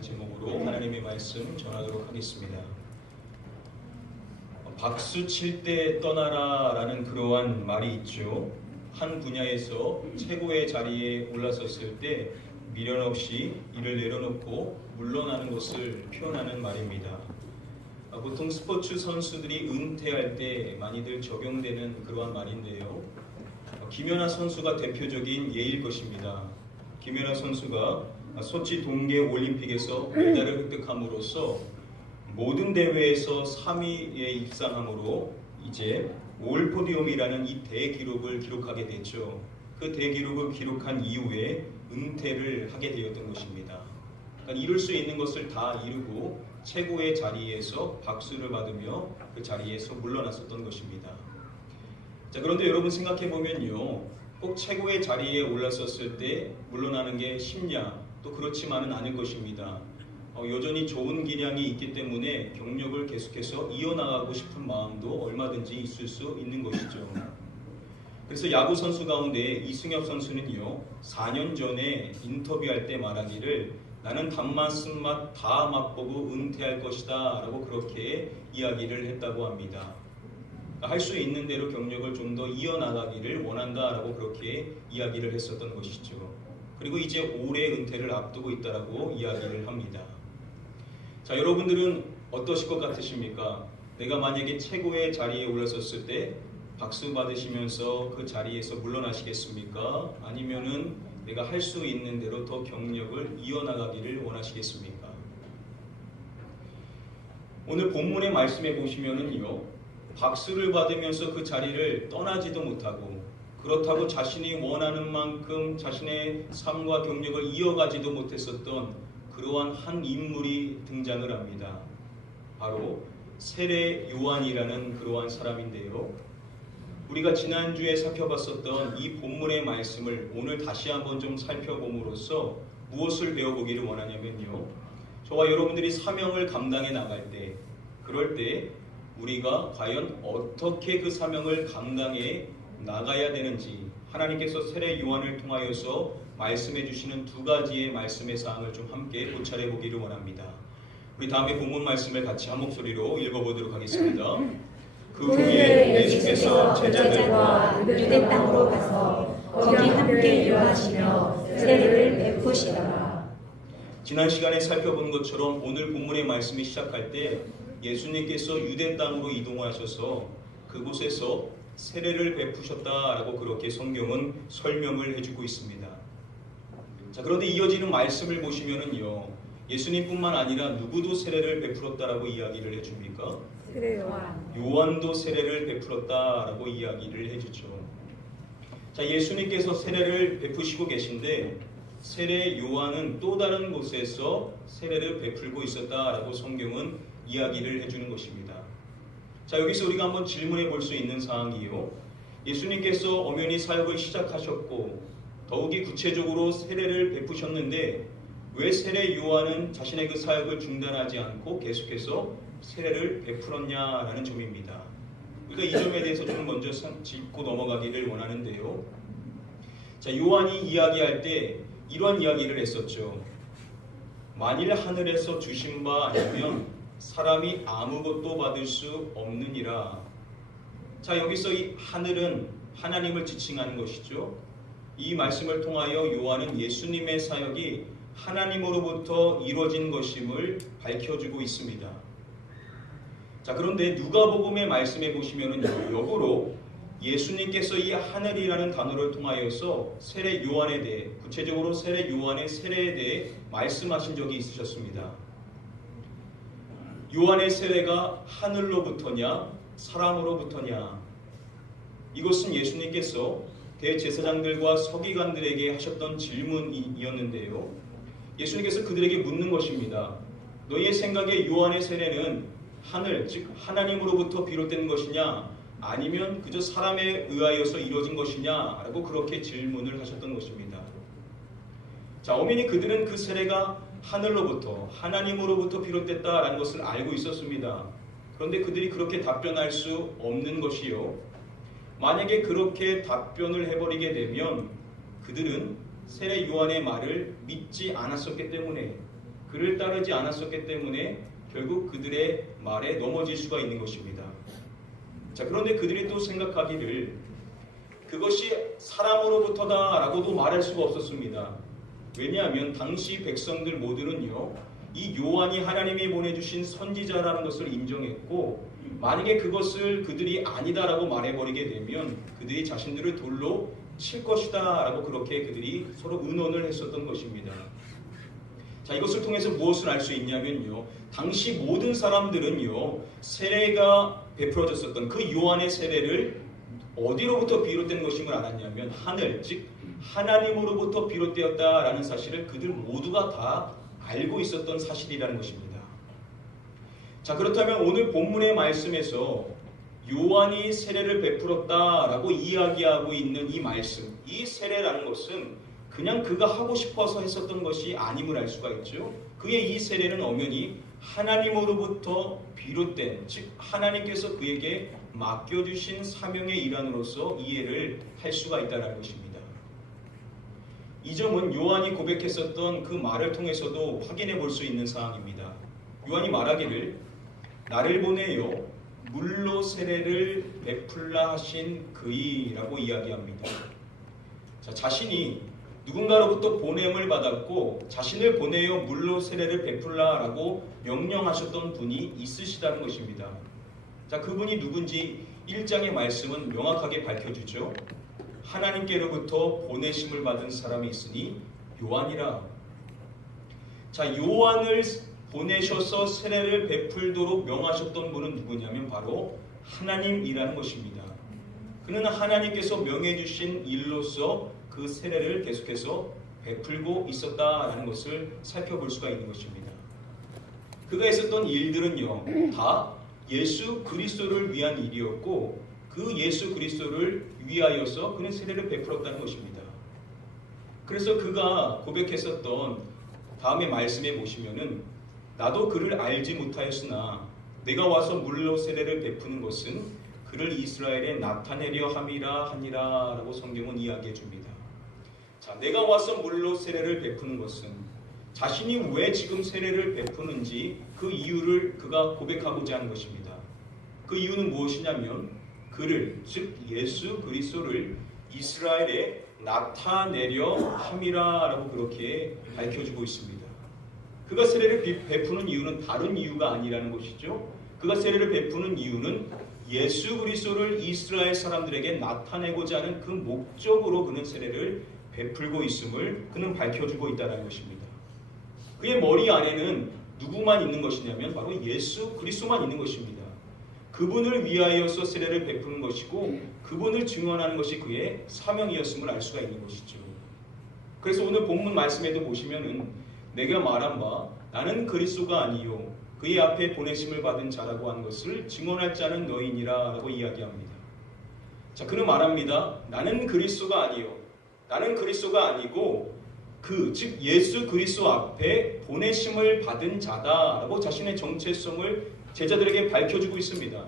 라는 제목으로 하나님의 말씀 전하도록 하겠습니다. 박수 칠 때 떠나라 라는 그러한 말이 있죠. 한 분야에서 최고의 자리에 올라섰을 때 미련 없이 이를 내려놓고 물러나는 것을 표현하는 말입니다. 보통 스포츠 선수들이 은퇴할 때 많이들 적용되는 그러한 말인데요. 김연아 선수가 대표적인 예일 것입니다. 김연아 선수가 소치 동계 올림픽에서 메달을 획득함으로써 모든 대회에서 3위에 입상함으로 이제 올 포디움이라는 이 대기록을 기록하게 됐죠. 그 대기록을 기록한 이후에 은퇴를 하게 되었던 것입니다. 그러니까 이룰 수 있는 것을 다 이루고 최고의 자리에서 박수를 받으며 그 자리에서 물러났었던 것입니다. 자, 그런데 여러분 생각해 보면요, 꼭 최고의 자리에 올랐었을 때 물러나는 게 쉽냐? 또 그렇지만은 않을 것입니다. 여전히 좋은 기량이 있기 때문에 경력을 계속해서 이어나가고 싶은 마음도 얼마든지 있을 수 있는 것이죠. 그래서 야구 선수 가운데 이승엽 선수는요, 4년 전에 인터뷰할 때 말하기를 나는 단맛 쓴맛 다 맛보고 은퇴할 것이다 라고 그렇게 이야기를 했다고 합니다. 할 수 있는 대로 경력을 좀 더 이어나가기를 원한다 라고 그렇게 이야기를 했었던 것이죠. 그리고 이제 올해 은퇴를 앞두고 있다라고 이야기를 합니다. 자, 여러분들은 어떠실 것 같으십니까? 내가 만약에 최고의 자리에 올라섰을 때 박수 받으시면서 그 자리에서 물러나시겠습니까? 아니면은 내가 할 수 있는 대로 더 경력을 이어나가기를 원하시겠습니까? 오늘 본문의 말씀에 보시면은요, 박수를 받으면서 그 자리를 떠나지도 못하고 그렇다고 자신이 원하는 만큼 자신의 삶과 경력을 이어가지도 못했었던 그러한 한 인물이 등장을 합니다. 바로 세례 요한이라는 그러한 사람인데요. 우리가 지난주에 살펴봤었던 이 본문의 말씀을 오늘 다시 한번 좀 살펴봄으로써 무엇을 배워보기를 원하냐면요, 저와 여러분들이 사명을 감당해 나갈 때, 그럴 때 우리가 과연 어떻게 그 사명을 감당해 나가야 되는지 하나님께서 세례 요한을 통하여서 말씀해 주시는 두 가지의 말씀의 사항을 좀 함께 고찰해 보기를 원합니다. 우리 다음에 본문 말씀을 같이 한 목소리로 읽어보도록 하겠습니다. 그 후에 예수께서 제자들과 유대 땅으로 가서 거기 함께 일하시며 세례를 베푸시더라. 지난 시간에 살펴본 것처럼 오늘 본문의 말씀이 시작할 때 예수님께서 유대 땅으로 이동하셔서 그곳에서 세례를 베푸셨다라고 그렇게 성경은 설명을 해주고 있습니다. 자, 그런데 이어지는 말씀을 보시면은요, 예수님뿐만 아니라 누구도 세례를 베풀었다라고 이야기를 해줍니까? 요한도 세례를 베풀었다라고 이야기를 해주죠. 자, 예수님께서 세례를 베푸시고 계신데 세례 요한은 또 다른 곳에서 세례를 베풀고 있었다라고 성경은 이야기를 해주는 것입니다. 자, 여기서 우리가 한번 질문해 볼 수 있는 사항이요, 예수님께서 엄연히 사역을 시작하셨고 더욱이 구체적으로 세례를 베푸셨는데 왜 세례 요한은 자신의 그 사역을 중단하지 않고 계속해서 세례를 베풀었냐라는 점입니다. 우리가 이 점에 대해서 좀 먼저 짚고 넘어가기를 원하는데요. 자, 요한이 이야기할 때 이러한 이야기를 했었죠. 만일 하늘에서 주신 바 아니면 사람이 아무것도 받을 수 없느니라. 자, 여기서 이 하늘은 하나님을 지칭하는 것이죠. 이 말씀을 통하여 요한은 예수님의 사역이 하나님으로부터 이루어진 것임을 밝혀주고 있습니다. 자, 그런데 누가복음의 말씀에 보시면은 역으로 예수님께서 이 하늘이라는 단어를 통하여서 세례 요한에 대해, 구체적으로 세례 요한의 세례에 대해 말씀하신 적이 있으셨습니다. 요한의 세례가 하늘로부터냐 사람으로부터냐, 이것은 예수님께서 대제사장들과 서기관들에게 하셨던 질문이었는데요, 예수님께서 그들에게 묻는 것입니다. 너희의 생각에 요한의 세례는 하늘, 즉 하나님으로부터 비롯된 것이냐 아니면 그저 사람에 의하여서 이루어진 것이냐 라고 그렇게 질문을 하셨던 것입니다. 자, 엄연히 그들은 그 세례가 하늘로부터 하나님으로부터 비롯됐다라는 것을 알고 있었습니다. 그런데 그들이 그렇게 답변할 수 없는 것이요, 만약에 그렇게 답변을 해버리게 되면 그들은 세례 요한의 말을 믿지 않았었기 때문에 그를 따르지 않았었기 때문에 결국 그들의 말에 넘어질 수가 있는 것입니다. 자, 그런데 그들이 또 생각하기를 그것이 사람으로부터다라고도 말할 수가 없었습니다. 왜냐하면 당시 백성들 모두는요, 이 요한이 하나님이 보내주신 선지자라는 것을 인정했고, 만약에 그것을 그들이 아니다라고 말해버리게 되면 그들이 자신들을 돌로 칠 것이다 라고 그렇게 그들이 서로 의논을 했었던 것입니다. 자, 이것을 통해서 무엇을 알 수 있냐면요, 당시 모든 사람들은요, 세례가 베풀어졌었던 그 요한의 세례를 어디로부터 비롯된 것임을 알았냐면 하늘, 즉 하나님으로부터 비롯되었다라는 사실을 그들 모두가 다 알고 있었던 사실이라는 것입니다. 자, 그렇다면 오늘 본문의 말씀에서 요한이 세례를 베풀었다라고 이야기하고 있는 이 말씀, 이 세례라는 것은 그냥 그가 하고 싶어서 했었던 것이 아님을 알 수가 있죠. 그의 이 세례는 엄연히 하나님으로부터 비롯된, 즉 하나님께서 그에게 맡겨주신 사명의 일환으로서 이해를 할 수가 있다는 것입니다. 이 점은 요한이 고백했었던 그 말을 통해서도 확인해 볼 수 있는 사항입니다. 요한이 말하기를 나를 보내요 물로 세례를 베풀라 하신 그이라고 이야기합니다. 자, 자신이 누군가로부터 보냄을 받았고 자신을 보내어 물로 세례를 베풀라라고 명령하셨던 분이 있으시다는 것입니다. 자, 그분이 누군지 1장의 말씀은 명확하게 밝혀주죠. 하나님께로부터 보내심을 받은 사람이 있으니 요한이라. 자, 요한을 보내셔서 세례를 베풀도록 명하셨던 분은 누구냐면 바로 하나님이라는 것입니다. 그는 하나님께서 명해주신 일로서 그 세례를 계속해서 베풀고 있었다라는 것을 살펴볼 수가 있는 것입니다. 그가 했었던 일들은요, 다 예수 그리스도를 위한 일이었고 그 예수 그리스도를 위하여서 그는 세례를 베풀었다는 것입니다. 그래서 그가 고백했었던 다음의 말씀에 보시면은 나도 그를 알지 못하였으나 내가 와서 물로 세례를 베푸는 것은 그를 이스라엘에 나타내려 함이라 하니라 라고 성경은 이야기해 줍니다. 자, 내가 와서 물로 세례를 베푸는 것은 자신이 왜 지금 세례를 베푸는지 그 이유를 그가 고백하고자 하는 것입니다. 그 이유는 무엇이냐면 그를, 즉 예수 그리스도를 이스라엘에 나타내려 함이라 라고 그렇게 밝혀주고 있습니다. 그가 세례를 베푸는 이유는 다른 이유가 아니라는 것이죠. 그가 세례를 베푸는 이유는 예수 그리스도를 이스라엘 사람들에게 나타내고자 하는 그 목적으로 그는 세례를 베풀고 있음을 그는 밝혀주고 있다는 것입니다. 그의 머리 안에는 누구만 있는 것이냐면 바로 예수 그리스도만 있는 것입니다. 그분을 위하여서 세례를 베푸는 것이고 그분을 증언하는 것이 그의 사명이었음을 알 수가 있는 것이죠. 그래서 오늘 본문 말씀에도 보시면은 내가 말한 바 나는 그리스도가 아니요 그의 앞에 보내심을 받은 자라고 하는 것을 증언할 자는 너희니라 라고 이야기합니다. 자, 그는 말합니다. 나는 그리스도가 아니요 나는 그리스도가 아니고 즉 예수 그리스도 앞에 보내심을 받은 자다라고 자신의 정체성을 제자들에게 밝혀주고 있습니다.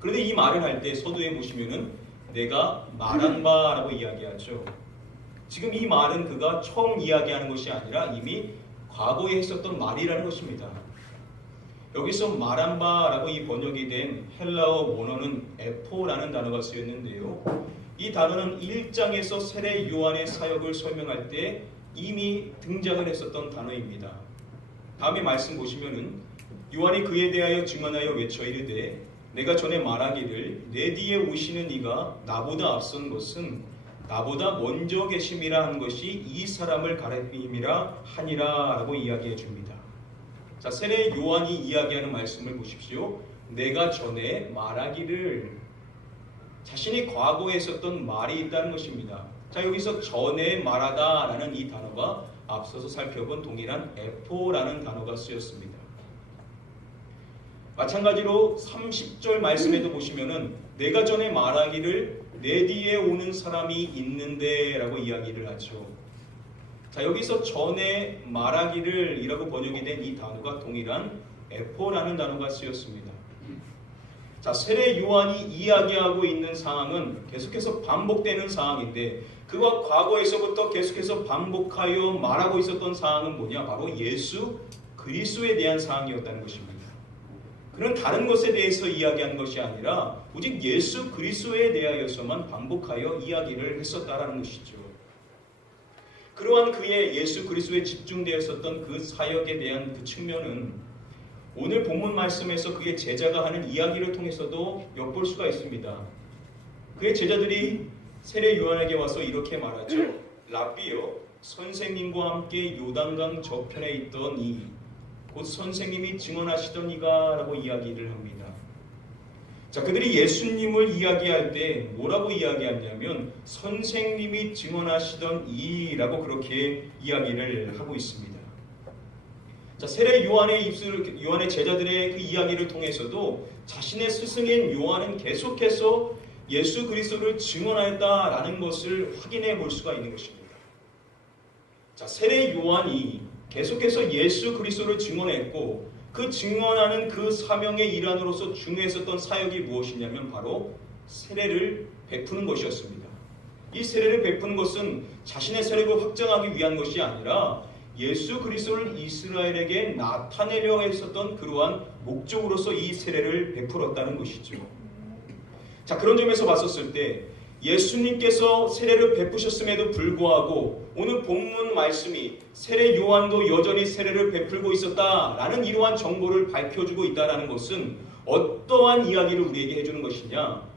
그런데 이 말을 할 때 서두에 보시면은 내가 말한 바라고 이야기하죠. 지금 이 말은 그가 처음 이야기하는 것이 아니라 이미 과거에 했었던 말이라는 것입니다. 여기서 말한 바라고 이 번역이 된 헬라어 원어는 에포라는 단어가 쓰였는데요. 이 단어는 1장에서 세례 요한의 사역을 설명할 때 이미 등장을 했었던 단어입니다. 다음에 말씀 보시면은 요한이 그에 대하여 증언하여 외쳐 이르되 내가 전에 말하기를 내 뒤에 오시는 이가 나보다 앞선 것은 나보다 먼저 계심이라 한 것이 이 사람을 가리킴이라 하니라 라고 이야기해 줍니다. 자, 세례 요한이 이야기하는 말씀을 보십시오. 내가 전에 말하기를, 자신이 과거에 했었던 말이 있다는 것입니다. 자, 여기서 전에 말하다 라는 이 단어가 앞서서 살펴본 동일한 에포라는 단어가 쓰였습니다. 마찬가지로 30절 말씀에도 보시면은 내가 전에 말하기를 내 뒤에 오는 사람이 있는데 라고 이야기를 하죠. 자, 여기서 전에 말하기를 이라고 번역이 된 이 단어가 동일한 에포라는 단어가 쓰였습니다. 자, 세례 요한이 이야기하고 있는 상황은 계속해서 반복되는 상황인데 그가 과거에서부터 계속해서 반복하여 말하고 있었던 사항은 뭐냐? 바로 예수 그리스도에 대한 사항이었다는 것입니다. 그는 다른 것에 대해서 이야기한 것이 아니라 오직 예수 그리스도에 대하여서만 반복하여 이야기를 했었다라는 것이죠. 그러한 그의 예수 그리스도에 집중되었었던 그 사역에 대한 그 측면은 오늘 본문 말씀에서 그의 제자가 하는 이야기를 통해서도 엿볼 수가 있습니다. 그의 제자들이 세례 요한에게 와서 이렇게 말하죠. 랍비요, 선생님과 함께 요단강 저편에 있던 이, 곧 선생님이 증언하시던 이가 라고 이야기를 합니다. 자, 그들이 예수님을 이야기할 때 뭐라고 이야기하냐면 선생님이 증언하시던 이라고 그렇게 이야기를 하고 있습니다. 자, 세례 요한의 제자들의 그 이야기를 통해서도 자신의 스승인 요한은 계속해서 예수 그리스도를 증언하였다라는 것을 확인해 볼 수가 있는 것입니다. 자, 세례 요한이 계속해서 예수 그리스도를 증언했고 그 증언하는 그 사명의 일환으로서 중요했었던 사역이 무엇이냐면 바로 세례를 베푸는 것이었습니다. 이 세례를 베푸는 것은 자신의 세력을 확장하기 위한 것이 아니라 예수 그리스도를 이스라엘에게 나타내려 했었던 그러한 목적으로서 이 세례를 베풀었다는 것이죠. 자, 그런 점에서 봤었을 때 예수님께서 세례를 베푸셨음에도 불구하고 오늘 본문 말씀이 세례 요한도 여전히 세례를 베풀고 있었다라는 이러한 정보를 밝혀주고 있다는 것은 어떠한 이야기를 우리에게 해주는 것이냐?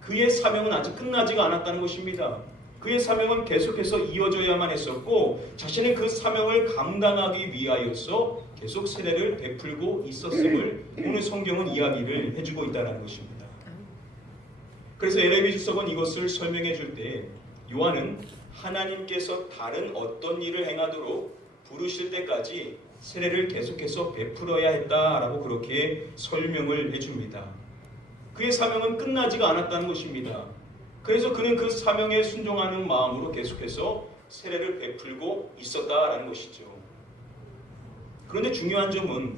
그의 사명은 아직 끝나지가 않았다는 것입니다. 그의 사명은 계속해서 이어져야만 했었고 자신의 그 사명을 감당하기 위하여서 계속 세례를 베풀고 있었음을 오늘 성경은 이야기를 해주고 있다는 것입니다. 그래서 LAB 주석은 이것을 설명해 줄 때 요한은 하나님께서 다른 어떤 일을 행하도록 부르실 때까지 세례를 계속해서 베풀어야 했다라고 그렇게 설명을 해줍니다. 그의 사명은 끝나지가 않았다는 것입니다. 그래서 그는 그 사명에 순종하는 마음으로 계속해서 세례를 베풀고 있었다라는 것이죠. 그런데 중요한 점은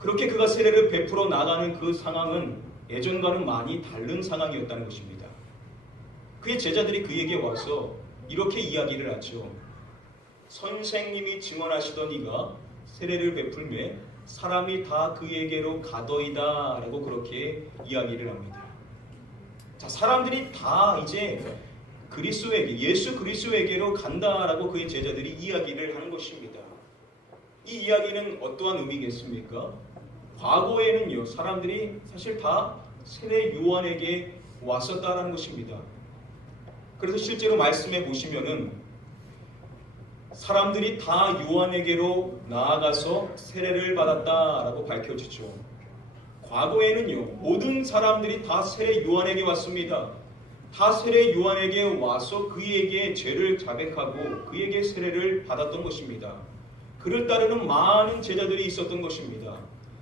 그렇게 그가 세례를 베풀어 나가는 그 상황은 예전과는 많이 다른 상황이었다는 것입니다. 그의 제자들이 그에게 와서 이렇게 이야기를 하죠. 선생님이 증언하시던 이가 세례를 베풀매 사람이 다 그에게로 가더이다 라고 그렇게 이야기를 합니다. 자, 사람들이 다 이제 그리스도에게, 예수 그리스도에게로 간다라고 그의 제자들이 이야기를 하는 것입니다. 이 이야기는 어떠한 의미겠습니까? 과거에는요, 사람들이 사실 다 세례 요한에게 왔었다라는 것입니다. 그래서 실제로 말씀해 보시면은 사람들이 다 요한에게로 나아가서 세례를 받았다라고 밝혀지죠. 과거에는요, 모든 사람들이 다 세례 요한에게 왔습니다. 다 세례 요한에게 와서 그에게 죄를 자백하고 그에게 세례를 받았던 것입니다. 그를 따르는 많은 제자들이 있었던 것입니다.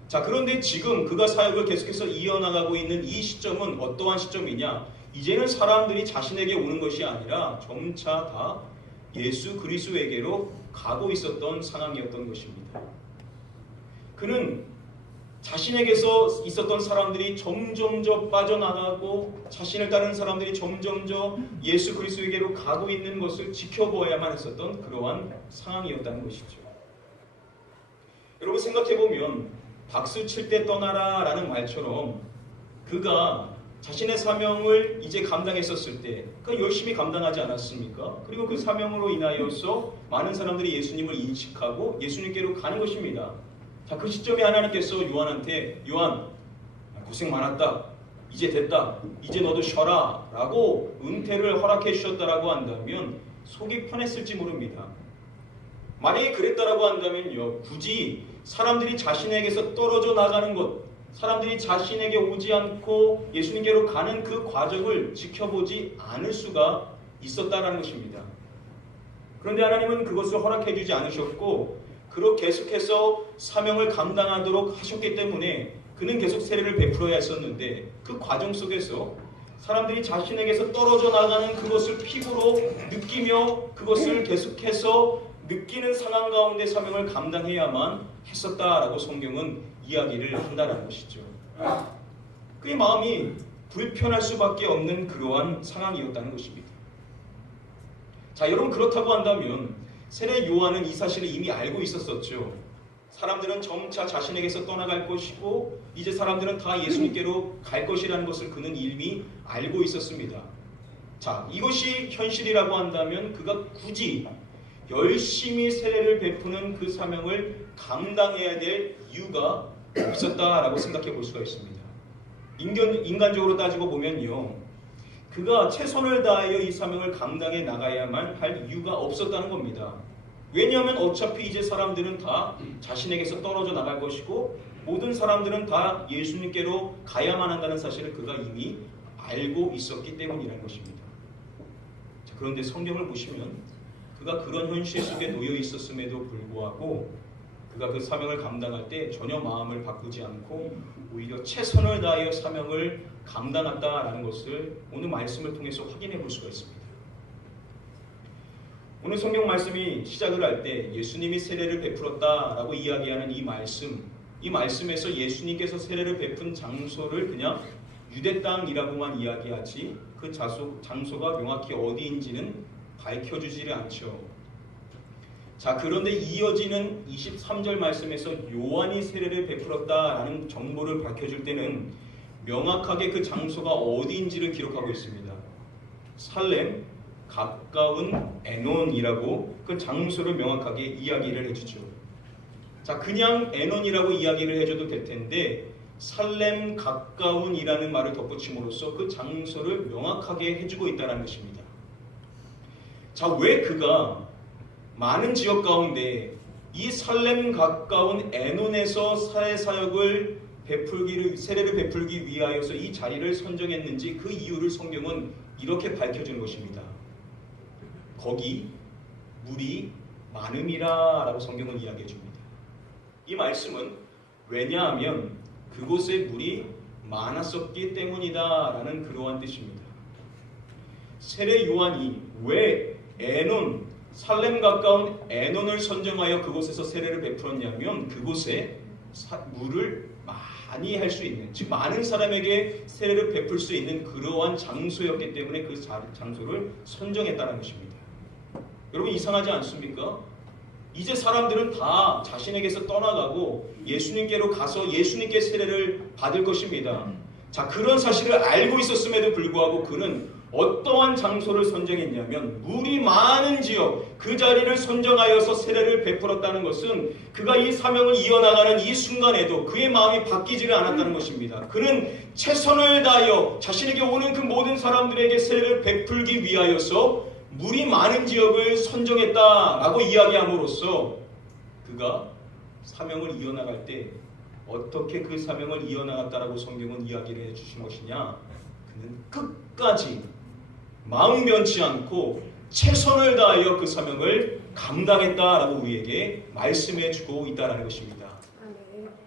자, 그런데 지금 그가 사역을 계속해서 이어나가고 있는 이 시점은 어떠한 시점이냐? 이제는 사람들이 자신에게 오는 것이 아니라 점차 다 예수 그리스도에게로 가고 있었던 상황이었던 것입니다. 그는 자신에게서 있었던 사람들이 점점 빠져나가고 자신을 따르는 사람들이 점점 예수 그리스도에게로 가고 있는 것을 지켜보아야만 했었던 그러한 상황이었다는 것이죠. 여러분 생각해보면 박수 칠 때 떠나라 라는 말처럼 그가 자신의 사명을 이제 감당했었을 때 그가 열심히 감당하지 않았습니까? 그리고 그 사명으로 인하여서 많은 사람들이 예수님을 인식하고 예수님께로 가는 것입니다. 자, 그 시점에 하나님께서 요한한테 요한 고생 많았다. 이제 됐다. 이제 너도 쉬어라 라고 은퇴를 허락해 주셨다라고 한다면 속이 편했을지 모릅니다. 만약에 그랬다라고 한다면요, 굳이 사람들이 자신에게서 떨어져 나가는 것, 사람들이 자신에게 오지 않고 예수님께로 가는 그 과정을 지켜보지 않을 수가 있었다는 것입니다. 그런데 하나님은 그것을 허락해 주지 않으셨고 그렇게 계속해서 사명을 감당하도록 하셨기 때문에 그는 계속 세례를 베풀어야 했었는데 그 과정 속에서 사람들이 자신에게서 떨어져 나가는 그것을 피부로 느끼며 그것을 계속해서 느끼는 상황 가운데 사명을 감당해야만 했었다라고 성경은 이야기를 한다는 것이죠. 그의 마음이 불편할 수밖에 없는 그러한 상황이었다는 것입니다. 자, 여러분 그렇다고 한다면 세례 요한은 이 사실을 이미 알고 있었었죠. 사람들은 점차 자신에게서 떠나갈 것이고 이제 사람들은 다 예수님께로 갈 것이라는 것을 그는 이미 알고 있었습니다. 자, 이것이 현실이라고 한다면 그가 굳이 열심히 세례를 베푸는 그 사명을 감당해야 될 이유가 없었다라고 생각해 볼 수가 있습니다. 인간적으로 따지고 보면요, 그가 최선을 다하여 이 사명을 감당해 나가야만 할 이유가 없었다는 겁니다. 왜냐하면 어차피 이제 사람들은 다 자신에게서 떨어져 나갈 것이고 모든 사람들은 다 예수님께로 가야만 한다는 사실을 그가 이미 알고 있었기 때문이라는 것입니다. 자, 그런데 성경을 보시면 그가 그런 현실 속에 놓여 있었음에도 불구하고 그가 그 사명을 감당할 때 전혀 마음을 바꾸지 않고 오히려 최선을 다하여 사명을 감당했다라는 것을 오늘 말씀을 통해서 확인해 볼 수가 있습니다. 오늘 성경 말씀이 시작을 할 때 예수님이 세례를 베풀었다라고 이야기하는 이 말씀에서 예수님께서 세례를 베푼 장소를 그냥 유대 땅이라고만 이야기하지 그 장소가 명확히 어디인지는 밝혀주지를 않죠. 자, 그런데 이어지는 23절 말씀에서 요한이 세례를 베풀었다라는 정보를 밝혀줄 때는 명확하게 그 장소가 어디인지를 기록하고 있습니다. 살렘 가까운 에논이라고 그 장소를 명확하게 이야기를 해주죠. 자, 그냥 에논이라고 이야기를 해줘도 될 텐데 살렘 가까운이라는 말을 덧붙임으로써 그 장소를 명확하게 해주고 있다는 것입니다. 자, 왜 그가 많은 지역 가운데 이 살렘 가까운 에논에서 사회사역을 세례를 베풀기 위하여서 이 자리를 선정했는지 그 이유를 성경은 이렇게 밝혀주는 것입니다. 거기 물이 많음이라 라고 성경은 이야기해 줍니다. 이 말씀은 왜냐하면 그곳에 물이 많았었기 때문이다 라는 그러한 뜻입니다. 세례 요한이 왜 살렘 가까운 에논을 선정하여 그곳에서 세례를 베풀었냐면 그곳에 물을 많이 할 수 있는, 즉 많은 사람에게 세례를 베풀 수 있는 그러한 장소였기 때문에 그 장소를 선정했다는 것입니다. 여러분 이상하지 않습니까? 이제 사람들은 다 자신에게서 떠나가고 예수님께로 가서 예수님께 세례를 받을 것입니다. 자, 그런 사실을 알고 있었음에도 불구하고 그는 어떠한 장소를 선정했냐면 물이 많은 지역 그 자리를 선정하여서 세례를 베풀었다는 것은 그가 이 사명을 이어나가는 이 순간에도 그의 마음이 바뀌지를 않았다는 것입니다. 그는 최선을 다하여 자신에게 오는 그 모든 사람들에게 세례를 베풀기 위하여서 물이 많은 지역을 선정했다라고 이야기함으로써 그가 사명을 이어나갈 때 어떻게 그 사명을 이어나갔다라고 성경은 이야기를 해주신 것이냐, 그는 끝까지 마음 변치 않고 최선을 다하여 그 사명을 감당했다라고 우리에게 말씀해 주고 있다는 것입니다.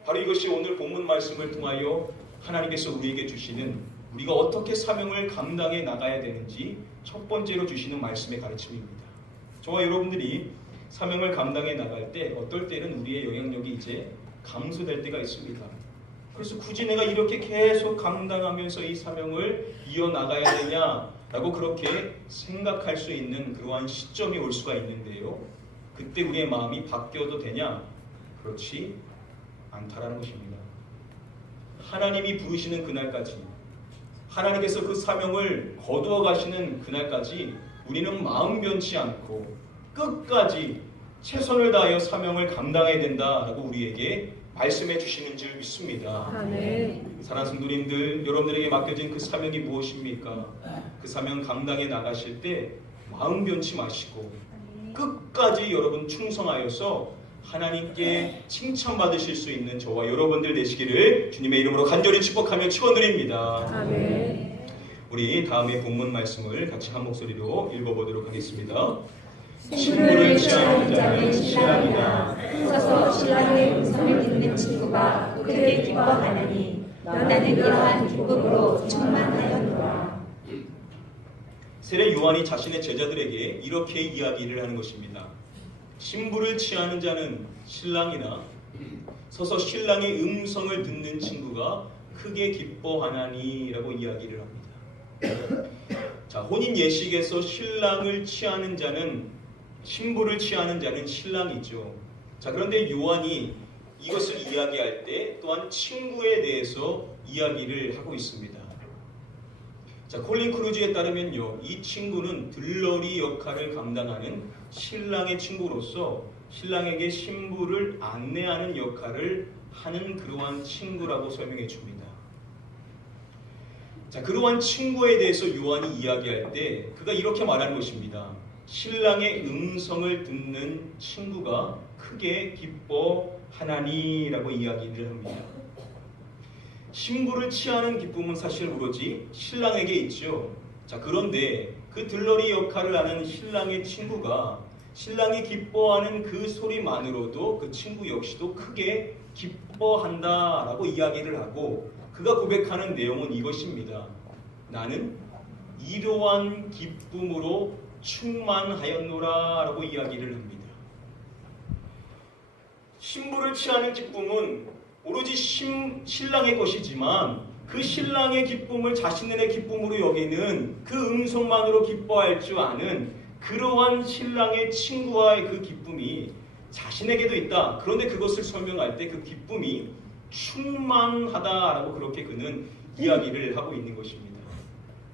바로 이것이 오늘 본문 말씀을 통하여 하나님께서 우리에게 주시는 우리가 어떻게 사명을 감당해 나가야 되는지 첫 번째로 주시는 말씀의 가르침입니다. 저와 여러분들이 사명을 감당해 나갈 때 어떨 때는 우리의 영향력이 이제 감소될 때가 있습니다. 그래서 굳이 내가 이렇게 계속 감당하면서 이 사명을 이어나가야 되냐라고 그렇게 생각할 수 있는 그러한 시점이 올 수가 있는데요. 그때 우리의 마음이 바뀌어도 되냐? 그렇지 않다라는 것입니다. 하나님이 부르시는 그날까지, 하나님께서 그 사명을 거두어 가시는 그날까지 우리는 마음 변치 않고 끝까지 최선을 다하여 사명을 감당해야 된다라고 우리에게 말씀해 주시는 줄 믿습니다. 아멘. 사랑하는 성도님들, 여러분들에게 맡겨진 그 사명이 무엇입니까? 그 사명 감당해 나가실 때 마음 변치 마시고 끝까지 여러분 충성하여서 하나님께 칭찬받으실 수 있는 저와 여러분들 되시기를 주님의 이름으로 간절히 축복하며 축원드립니다. 아멘. 우리 다음에 본문 말씀을 같이 한 목소리로 읽어보도록 하겠습니다. 친구를 취하는 자는 신랑이다. 서서 신랑의 음성을 듣는 친구가 그를 기뻐하느니 나는 이러한 기쁨으로 충만하였노라. 세례 요한이 자신의 제자들에게 이렇게 이야기를 하는 것입니다. 신부를 취하는 자는 신랑이나 서서 신랑의 음성을 듣는 친구가 크게 기뻐하나니라고 이야기를 합니다. 자, 혼인 예식에서 신랑을 취하는 자는 신부를 취하는 자는 신랑이죠. 자, 그런데 요한이 이것을 이야기할 때 또한 친구에 대해서 이야기를 하고 있습니다. 자, 콜린 크루즈에 따르면요, 이 친구는 들러리 역할을 감당하는 신랑의 친구로서 신랑에게 신부를 안내하는 역할을 하는 그러한 친구라고 설명해 줍니다. 자, 그러한 친구에 대해서 요한이 이야기할 때 그가 이렇게 말하는 것입니다. 신랑의 음성을 듣는 친구가 크게 기뻐하나니라고 이야기를 합니다. 신부를 취하는 기쁨은 사실 오로지 신랑에게 있죠. 자, 그런데 그 들러리 역할을 하는 신랑의 친구가 신랑이 기뻐하는 그 소리만으로도 그 친구 역시도 크게 기뻐한다라고 이야기를 하고 그가 고백하는 내용은 이것입니다. 나는 이러한 기쁨으로 충만하였노라 라고 이야기를 합니다. 신부를 취하는 기쁨은 오로지 신랑의 것이지만 그 신랑의 기쁨을 자신의 기쁨으로 여기는 그 음성만으로 기뻐할 줄 아는 그러한 신랑의 친구와의 그 기쁨이 자신에게도 있다. 그런데 그것을 설명할 때 그 기쁨이 충만하다라고 그렇게 그는 이야기를 하고 있는 것입니다.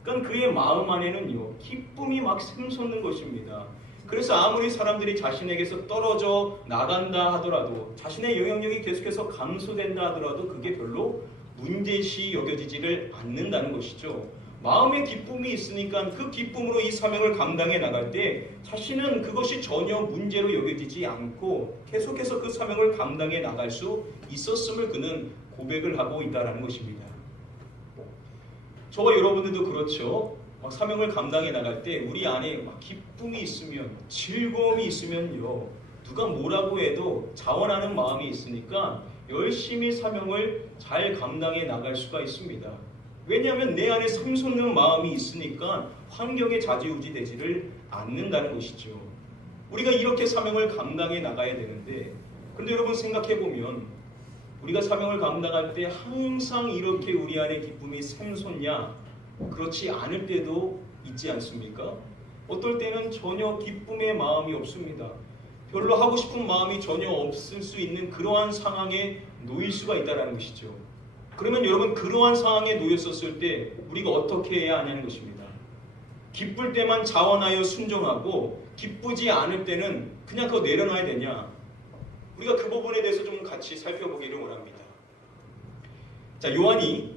그러니까 그의 마음 안에는요, 기쁨이 막 샘솟는 것입니다. 그래서 아무리 사람들이 자신에게서 떨어져 나간다 하더라도 자신의 영향력이 계속해서 감소된다 하더라도 그게 별로 문제시 여겨지지를 않는다는 것이죠. 마음의 기쁨이 있으니까 그 기쁨으로 이 사명을 감당해 나갈 때 자신은 그것이 전혀 문제로 여겨지지 않고 계속해서 그 사명을 감당해 나갈 수 있었음을 그는 고백을 하고 있다는 것입니다. 저와 여러분들도 그렇죠. 막 사명을 감당해 나갈 때 우리 안에 막 기쁨이 있으면 즐거움이 있으면요, 누가 뭐라고 해도 자원하는 마음이 있으니까 열심히 사명을 잘 감당해 나갈 수가 있습니다. 왜냐하면 내 안에 샘솟는 마음이 있으니까 환경에 좌지우지 되지를 않는다는 것이죠. 우리가 이렇게 사명을 감당해 나가야 되는데, 그런데 여러분 생각해보면 우리가 사명을 감당할 때 항상 이렇게 우리 안에 기쁨이 샘솟냐? 그렇지 않을 때도 있지 않습니까? 어떨 때는 전혀 기쁨의 마음이 없습니다. 별로 하고 싶은 마음이 전혀 없을 수 있는 그러한 상황에 놓일 수가 있다는 것이죠. 그러면 여러분, 그러한 상황에 놓였었을 때 우리가 어떻게 해야 하냐는 것입니다. 기쁠 때만 자원하여 순종하고 기쁘지 않을 때는 그냥 그거 내려놔야 되냐? 우리가 그 부분에 대해서 좀 같이 살펴보기를 원합니다. 자, 요한이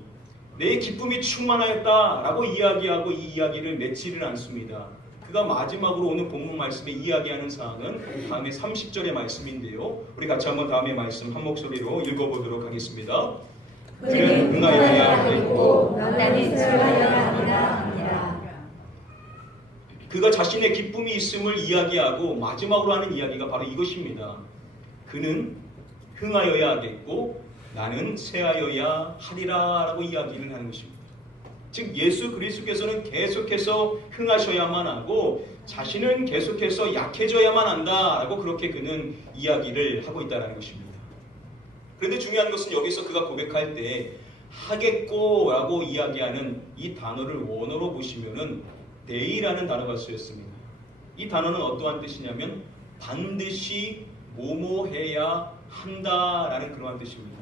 내 기쁨이 충만하였다라고 이야기하고 이 이야기를 맺지를 않습니다. 그가 마지막으로 오늘 본문 말씀에 이야기하는 사항은 다음에 30절의 말씀인데요. 우리 같이 한번 다음의 말씀 한 목소리로 읽어보도록 하겠습니다. 그는 흥하여야 하겠고 나는 슬하여야 하리라. 그가 자신의 기쁨이 있음을 이야기하고 마지막으로 하는 이야기가 바로 이것입니다. 그는 흥하여야 하겠고 나는 쇠하여야 하리라 라고 이야기를 하는 것입니다. 즉 예수 그리스도께서는 계속해서 흥하셔야만 하고 자신은 계속해서 약해져야만 한다라고 그렇게 그는 이야기를 하고 있다는 것입니다. 그런데 중요한 것은 여기서 그가 고백할 때 하겠고 라고 이야기하는 이 단어를 원어로 보시면은 내이라는 단어가 쓰였습니다. 이 단어는 어떠한 뜻이냐면 반드시 뭐뭐해야 한다라는 그러한 뜻입니다.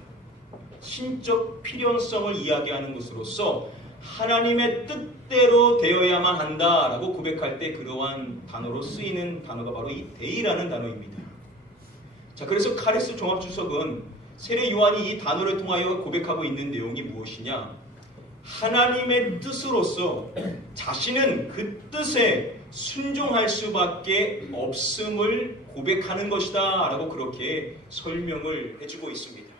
신적 필연성을 이야기하는 것으로서 하나님의 뜻대로 되어야만 한다라고 고백할 때 그러한 단어로 쓰이는 단어가 바로 이 데이라는 단어입니다. 자, 그래서 카리스 종합주석은 세례 요한이 이 단어를 통하여 고백하고 있는 내용이 무엇이냐? 하나님의 뜻으로서 자신은 그 뜻에 순종할 수밖에 없음을 고백하는 것이다 라고 그렇게 설명을 해주고 있습니다.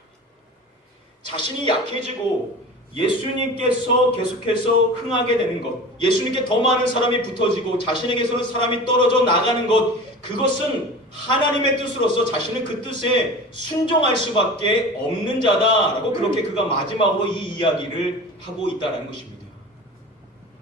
자신이 약해지고 예수님께서 계속해서 흥하게 되는 것, 예수님께 더 많은 사람이 붙어지고 자신에게서는 사람이 떨어져 나가는 것, 그것은 하나님의 뜻으로서 자신은 그 뜻에 순종할 수밖에 없는 자다라고 그렇게 그가 마지막으로 이 이야기를 하고 있다는 것입니다.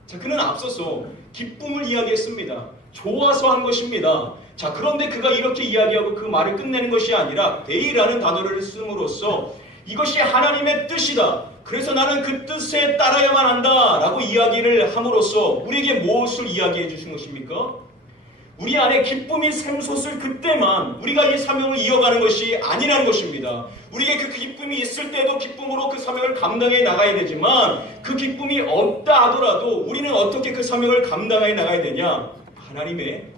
자, 그는 앞서서 기쁨을 이야기했습니다. 좋아서 한 것입니다. 자, 그런데 그가 이렇게 이야기하고 그 말을 끝내는 것이 아니라 데이라는 단어를 씀으로써 이것이 하나님의 뜻이다. 그래서 나는 그 뜻에 따라야만 한다라고 이야기를 함으로써 우리에게 무엇을 이야기해 주신 것입니까? 우리 안에 기쁨이 샘솟을 그때만 우리가 이 사명을 이어가는 것이 아니라는 것입니다. 우리에게 그 기쁨이 있을 때도 기쁨으로 그 사명을 감당해 나가야 되지만 그 기쁨이 없다 하더라도 우리는 어떻게 그 사명을 감당해 나가야 되냐? 하나님의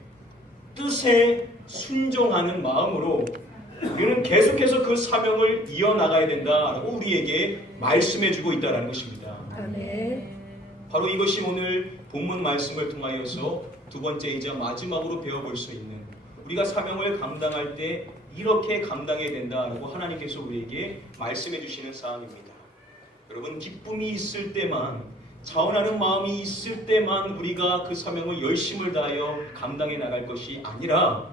뜻에 순종하는 마음으로 우리는 계속해서 그 사명을 이어나가야 된다라고 우리에게 말씀해주고 있다는 것입니다. 아멘. 바로 이것이 오늘 본문 말씀을 통하여서 두 번째이자 마지막으로 배워볼 수 있는, 우리가 사명을 감당할 때 이렇게 감당해야 된다라고 하나님께서 우리에게 말씀해 주시는 사항입니다. 여러분, 기쁨이 있을 때만, 자원하는 마음이 있을 때만 우리가 그 사명을 열심을 다하여 감당해 나갈 것이 아니라,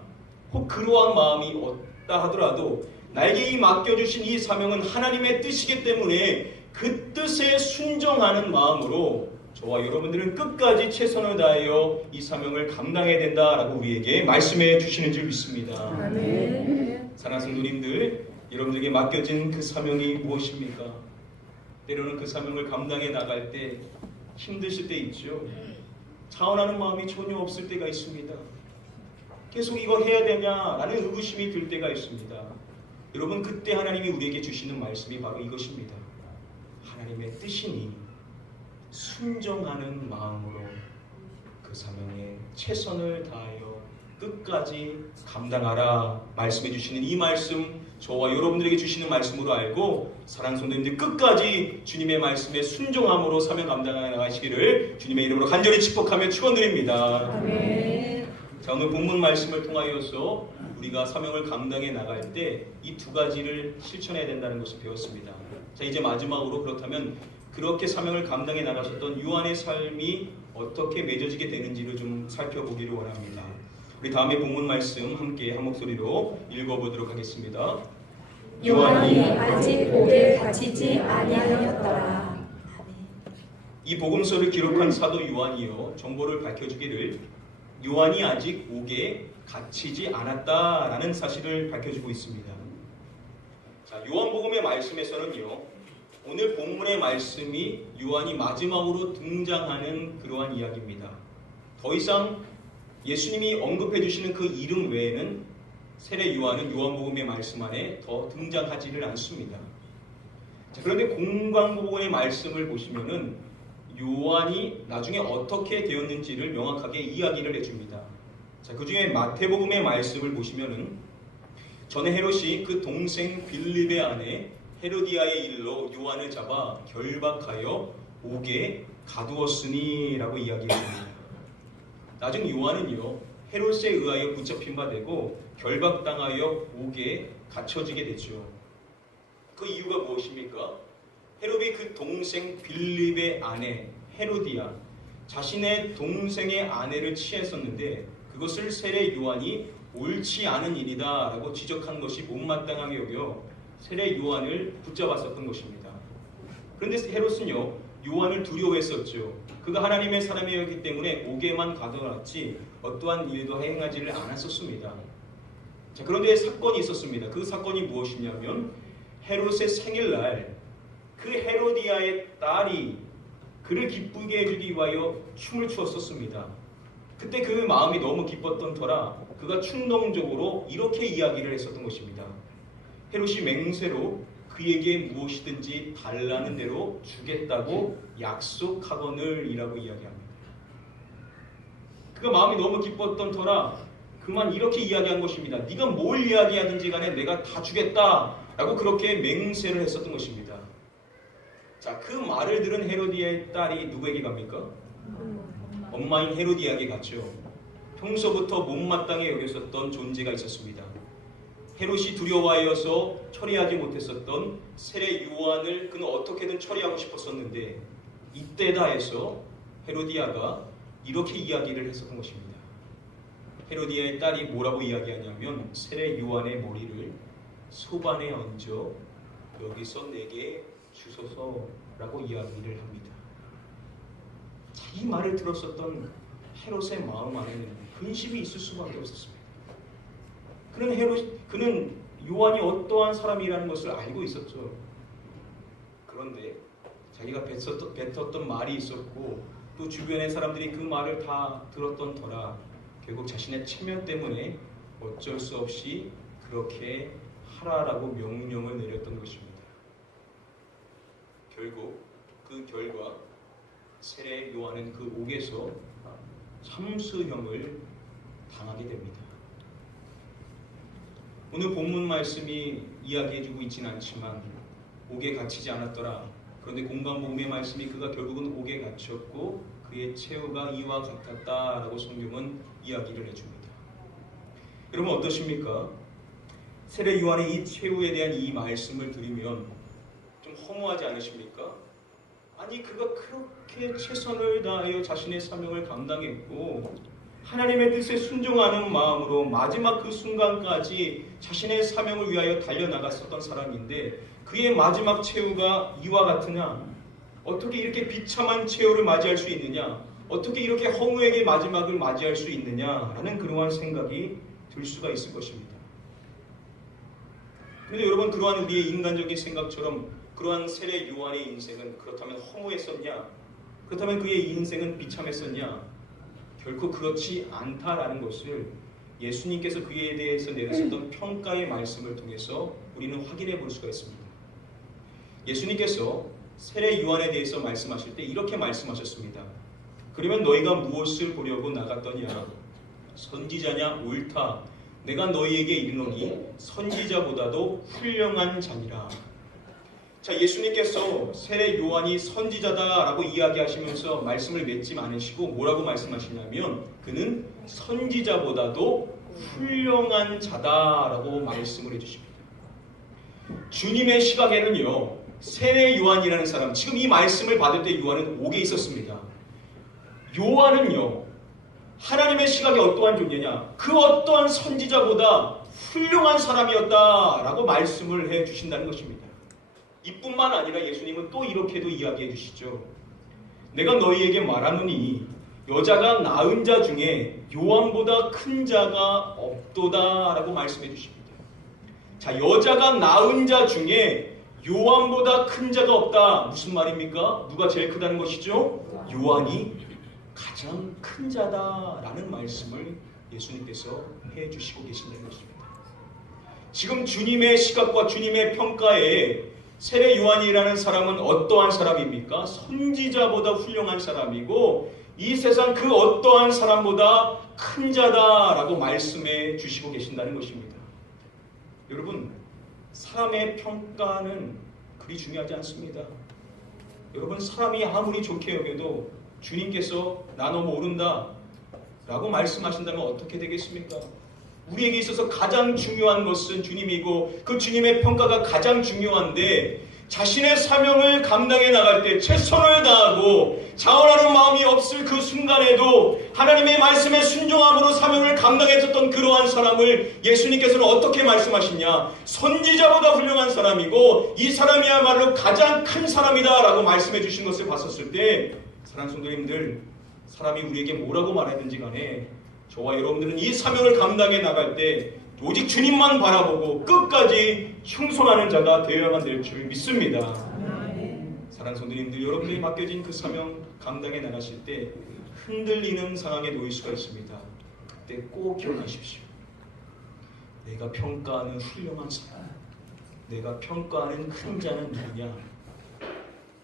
혹 그러한 마음이 없다 하더라도 나에게 이 맡겨주신 이 사명은 하나님의 뜻이기 때문에 그 뜻에 순종하는 마음으로 저와 여러분들은 끝까지 최선을 다하여 이 사명을 감당해야 된다라고 우리에게 말씀해 주시는 줄 믿습니다. 아멘. 사랑하는 성도님들, 여러분들에게 맡겨진 그 사명이 무엇입니까? 때로는 그 사명을 감당해 나갈 때 힘드실 때 있죠. 자원하는 마음이 전혀 없을 때가 있습니다. 계속 이거 해야 되냐라는 의구심이 들 때가 있습니다. 여러분, 그때 하나님이 우리에게 주시는 말씀이 바로 이것입니다. 하나님의 뜻이니 순종하는 마음으로 그 사명에 최선을 다하여 끝까지 감당하라 말씀해 주시는 이 말씀, 저와 여러분들에게 주시는 말씀으로 알고 사랑하는 성도님들 끝까지 주님의 말씀에 순종함으로 사명 감당하여 나가시기를 주님의 이름으로 간절히 축복하며 축원드립니다. 아멘. 자, 오늘 본문 말씀을 통하여서 우리가 사명을 감당해 나갈 때 이 두 가지를 실천해야 된다는 것을 배웠습니다. 자, 이제 마지막으로 그렇다면 그렇게 사명을 감당해 나가셨던 요한의 삶이 어떻게 맺어지게 되는지를 좀 살펴보기를 원합니다. 우리 다음에 본문 말씀 함께 한 목소리로 읽어보도록 하겠습니다. 요한이 아직 옥에 갇히지 아니하였더라. 이 복음서를 기록한 사도 요한이요 정보를 밝혀주기를 요한이 아직 옥에 갇히지 않았다라는 사실을 밝혀주고 있습니다. 자, 요한복음의 말씀에서는요, 오늘 본문의 말씀이 요한이 마지막으로 등장하는 그러한 이야기입니다. 더 이상 예수님이 언급해 주시는 그 이름 외에는 세례 요한은 요한복음의 말씀 안에 더 등장하지를 않습니다. 자, 그런데 공관복음의 말씀을 보시면은 요한이 나중에 어떻게 되었는지를 명확하게 이야기를 해줍니다. 자, 그 중에 마태복음의 말씀을 보시면은 전에 헤롯이 그 동생 빌립의 아내 헤로디아의 일로 요한을 잡아 결박하여 옥에 가두었으니 라고 이야기합니다. 나중 요한은요 헤롯에 의하여 붙잡힌 바 되고 결박당하여 옥에 갇혀지게 되죠. 그 이유가 무엇입니까? 헤롯이 그 동생 빌립의 아내 헤로디아, 자신의 동생의 아내를 취했었는데 그것을 세례 요한이 옳지 않은 일이다 라고 지적한 것이 못마땅하게 여겨 세례 요한을 붙잡았었던 것입니다. 그런데 헤롯은요 요한을 두려워했었죠. 그가 하나님의 사람이었기 때문에 옥에만 가둬놨지 어떠한 일도 행하지를 않았었습니다. 자, 그런데 사건이 있었습니다. 그 사건이 무엇이냐면 헤롯의 생일날 그 헤로디아의 딸이 그를 기쁘게 해주기 위하여 춤을 추었었습니다. 그때 그 마음이 너무 기뻤던 터라 그가 충동적으로 이렇게 이야기를 했었던 것입니다. 헤롯이 맹세로 그에게 무엇이든지 달라는 대로 주겠다고 약속하거늘 이라고 이야기합니다. 그가 마음이 너무 기뻤던 터라 그만 이렇게 이야기한 것입니다. 네가 뭘 이야기하든지 간에 내가 다 주겠다라고 그렇게 맹세를 했었던 것입니다. 자, 그 말을 들은 헤로디아의 딸이 누구에게 갑니까? 엄마인 헤로디아에게 갔죠. 평소부터 못마땅해 여겼었던 존재가 있었습니다. 헤롯이 두려워하여서 처리하지 못했었던 세례 요한을 그는 어떻게든 처리하고 싶었었는데 이때다 해서 헤로디아가 이렇게 이야기를 했었던 것입니다. 헤로디아의 딸이 뭐라고 이야기하냐면 세례 요한의 머리를 소반에 얹어 여기서 내게 주소서라고 이야기를 합니다. 자, 이 말을 들었었던 헤롯의 마음 안에는 근심이 있을 수밖에 없었습니다. 그는 요한이 어떠한 사람이라는 것을 알고 있었죠. 그런데 자기가 뱉었던 말이 있었고 또 주변의 사람들이 그 말을 다 들었던 터라 결국 자신의 체면 때문에 어쩔 수 없이 그렇게 하라라고 명령을 내렸던 것입니다. 결국 그 결과 세례 요한은 그 옥에서 참수형을 당하게 됩니다. 오늘 본문 말씀이 이야기해주고 있지는 않지만 옥에 갇히지 않았더라. 그런데 공관복음의 말씀이 그가 결국은 옥에 갇혔고 그의 최후가 이와 같았다라고 성경은 이야기를 해줍니다. 여러분 어떠십니까? 세례 요한의 이 최후에 대한 이 말씀을 들으면 좀 허무하지 않으십니까? 아니 그가 그렇게 최선을 다하여 자신의 사명을 감당했고 하나님의 뜻에 순종하는 마음으로 마지막 그 순간까지 자신의 사명을 위하여 달려나갔었던 사람인데 그의 마지막 최후가 이와 같으냐? 어떻게 이렇게 비참한 최후를 맞이할 수 있느냐? 어떻게 이렇게 허무에게 마지막을 맞이할 수 있느냐라는 그러한 생각이 들 수가 있을 것입니다. 그런데 여러분 그러한 우리의 인간적인 생각처럼 그러한 세례 요한의 인생은 그렇다면 허무했었냐? 그렇다면 그의 인생은 비참했었냐? 결코 그렇지 않다라는 것을 예수님께서 그에 대해서 내렸었던 평가의 말씀을 통해서 우리는 확인해 볼 수가 있습니다. 예수님께서 세례 요한에 대해서 말씀하실 때 이렇게 말씀하셨습니다. 그러면 너희가 무엇을 보려고 나갔더냐? 선지자냐? 옳다. 내가 너희에게 이르노니 선지자보다도 훌륭한 자니라. 자, 예수님께서 세례 요한이 선지자다라고 이야기하시면서 말씀을 맺지 않으시고 뭐라고 말씀하시냐면 그는 선지자보다도 훌륭한 자다라고 말씀을 해주십니다. 주님의 시각에는요, 세례 요한이라는 사람, 지금 이 말씀을 받을 때 요한은 옥에 있었습니다. 요한은요, 하나님의 시각에 어떠한 존재냐? 그 어떠한 선지자보다 훌륭한 사람이었다라고 말씀을 해 주신다는 것입니다. 이뿐만 아니라 예수님은 또 이렇게도 이야기해 주시죠. 내가 너희에게 말하노니 여자가 낳은 자 중에 요한보다 큰 자가 없도다라고 말씀해 주십니다. 자, 여자가 낳은 자 중에 요한보다 큰 자가 없다. 무슨 말입니까? 누가 제일 크다는 것이죠? 요한이 가장 큰 자다라는 말씀을 예수님께서 해주시고 계신다는 것입니다. 지금 주님의 시각과 주님의 평가에 세례 요한이라는 사람은 어떠한 사람입니까? 선지자보다 훌륭한 사람이고 이 세상 그 어떠한 사람보다 큰 자다라고 말씀해 주시고 계신다는 것입니다. 여러분, 사람의 평가는 그리 중요하지 않습니다. 여러분, 사람이 아무리 좋게 여겨도 주님께서 나 너 모른다 라고 말씀하신다면 어떻게 되겠습니까? 우리에게 있어서 가장 중요한 것은 주님이고 그 주님의 평가가 가장 중요한데 자신의 사명을 감당해 나갈 때 최선을 다하고 자원하는 마음이 없을 그 순간에도 하나님의 말씀에 순종함으로 사명을 감당했었던 그러한 사람을 예수님께서는 어떻게 말씀하시냐? 선지자보다 훌륭한 사람이고 이 사람이야말로 가장 큰 사람이다 라고 말씀해 주신 것을 봤었을 때 사랑하는 성도님들, 사람이 우리에게 뭐라고 말하든지 간에 저와 여러분들은 이 사명을 감당해 나갈 때 오직 주님만 바라보고 끝까지 충성하는 자가 되어야만 될 줄 믿습니다. 사랑하는 성도님들, 여러분들이 맡겨진 그 사명 감당해 나가실 때 흔들리는 상황에 놓일 수가 있습니다. 그때 꼭 기억하십시오. 내가 평가하는 훌륭한 사람, 내가 평가하는 큰 자는 누구냐?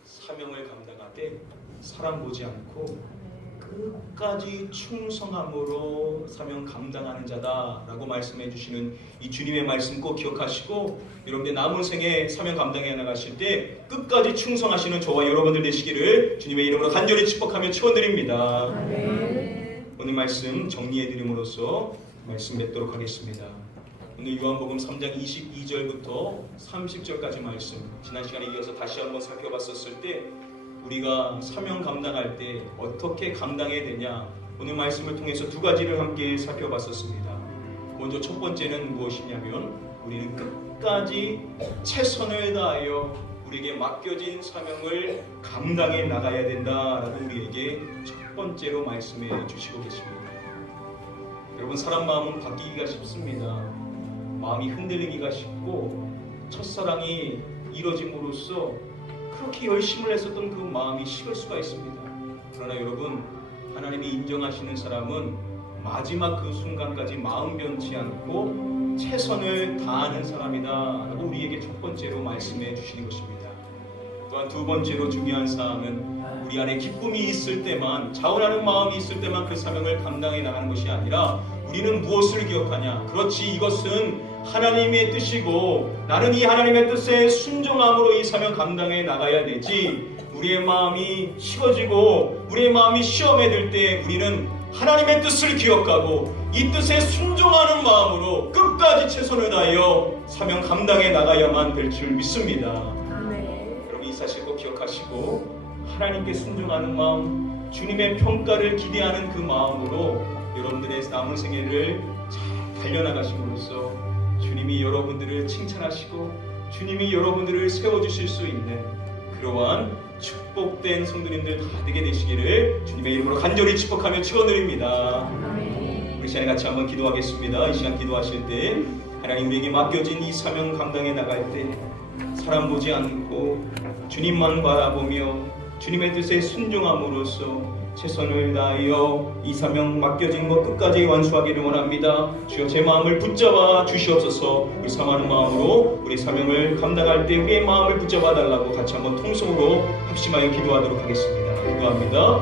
사명을 감당하되 사람 보지 않고 끝까지 충성함으로 사명 감당하는 자다라고 말씀해 주시는 이 주님의 말씀 꼭 기억하시고 여러분들 남은 생에 사명 감당해 나가실 때 끝까지 충성하시는 저와 여러분들 되시기를 주님의 이름으로 간절히 축복하며 축원드립니다. 오늘 말씀 정리해 드림으로써 말씀 맺도록 하겠습니다. 오늘 요한복음 3장 22절부터 30절까지 말씀, 지난 시간에 이어서 다시 한번 살펴봤었을 때 우리가 사명 감당할 때 어떻게 감당해야 되냐, 오늘 말씀을 통해서 두 가지를 함께 살펴봤었습니다. 먼저 첫 번째는 무엇이냐면 우리는 끝까지 최선을 다하여 우리에게 맡겨진 사명을 감당해 나가야 된다라고 우리에게 첫 번째로 말씀해 주시고 계십니다. 여러분, 사람 마음은 바뀌기가 쉽습니다. 마음이 흔들리기가 쉽고 첫사랑이 이뤄짐으로써 그렇게 열심을 했었던 그 마음이 식을 수가 있습니다. 그러나 여러분, 하나님이 인정하시는 사람은 마지막 그 순간까지 마음 변치 않고 최선을 다하는 사람이다 라고 우리에게 첫 번째로 말씀해 주시는 것입니다. 또한 두 번째로 중요한 사항은 우리 안에 기쁨이 있을 때만, 자원하는 마음이 있을 때만 그 사명을 감당해 나가는 것이 아니라 우리는 무엇을 기억하냐? 그렇지, 이것은 하나님의 뜻이고 나는 이 하나님의 뜻에 순종함으로 이 사명 감당해 나가야 되지. 우리의 마음이 식어지고 우리의 마음이 시험에 들 때 우리는 하나님의 뜻을 기억하고 이 뜻에 순종하는 마음으로 끝까지 최선을 다하여 사명 감당해 나가야만 될 줄 믿습니다. 여러분, 이 사실 꼭 기억하시고 하나님께 순종하는 마음, 주님의 평가를 기대하는 그 마음으로 여러분들의 남은 생애를 잘 달려나가심으로써 주님이 여러분들을 칭찬하시고 주님이 여러분들을 세워주실 수 있는 그러한 축복된 성도님들 다 되게 되시기를 주님의 이름으로 간절히 축복하며 축원드립니다. 우리 시간에 같이 한번 기도하겠습니다. 이 시간 기도하실 때 하나님, 우리에게 맡겨진 이 사명 감당해 나갈 때 사람 보지 않고 주님만 바라보며 주님의 뜻에 순종함으로써 최선을 다하여 이 사명 맡겨진 것 끝까지 완수하기를 원합니다. 주여, 제 마음을 붙잡아 주시옵소서. 우리 사랑하는 마음으로 우리 사명을 감당할 때 우리의 마음을 붙잡아 달라고 같이 한번 통성으로 합심하여 기도하도록 하겠습니다. 기도합니다.